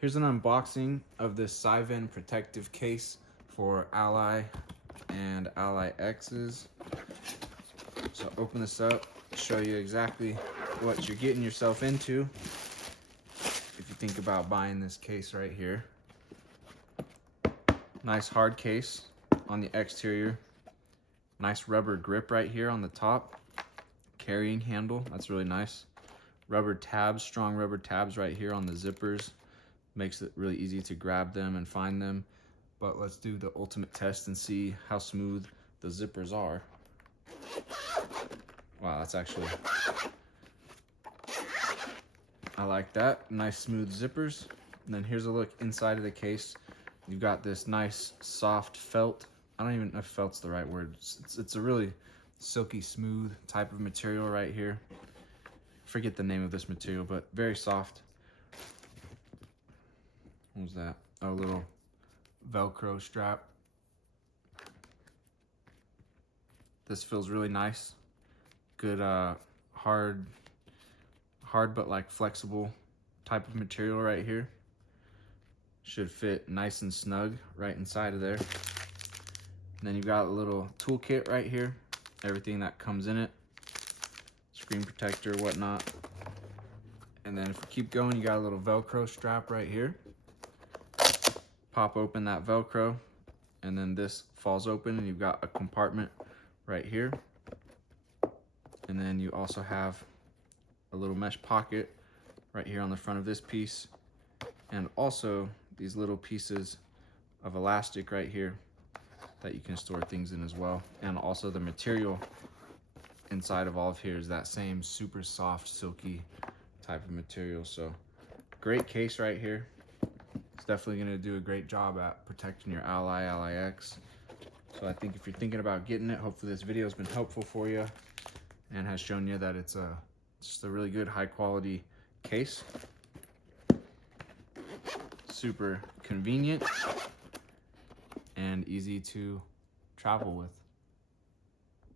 Here's an unboxing of this SyVend protective case for Ally and Ally X's. So I'll open this up, show you exactly what you're getting yourself into if you think about buying this case right here. Nice hard case on the exterior. Nice rubber grip right here on the top. Carrying handle, that's really nice. Rubber tabs, strong rubber tabs right here on the zippers. Makes it really easy to grab them and find them. But let's do the ultimate test and see how smooth the zippers are. Wow, that's actually, I like that. Nice smooth zippers. And then here's a look inside of the case. You've got this nice soft felt. I don't even know if felt's the right word. It's a really silky smooth type of material right here. Forget the name of this material, but very soft. What was that? A little Velcro strap. This feels really nice. Good hard but like flexible type of material right here. Should fit nice and snug right inside of there. And then you've got a little toolkit right here. Everything that comes in it. Screen protector, whatnot. And then if you keep going, you got a little Velcro strap right here. Pop open that Velcro, and then this falls open, and you've got a compartment right here. And then you also have a little mesh pocket right here on the front of this piece, and also these little pieces of elastic right here that you can store things in as well. And also the material inside of all of here is that same super soft, silky type of material. So great case right here. It's definitely going to do a great job at protecting your Ally, Ally X. So I think if you're thinking about getting it, hopefully this video has been helpful for you and has shown you that it's just a really good high quality case. Super convenient and easy to travel with.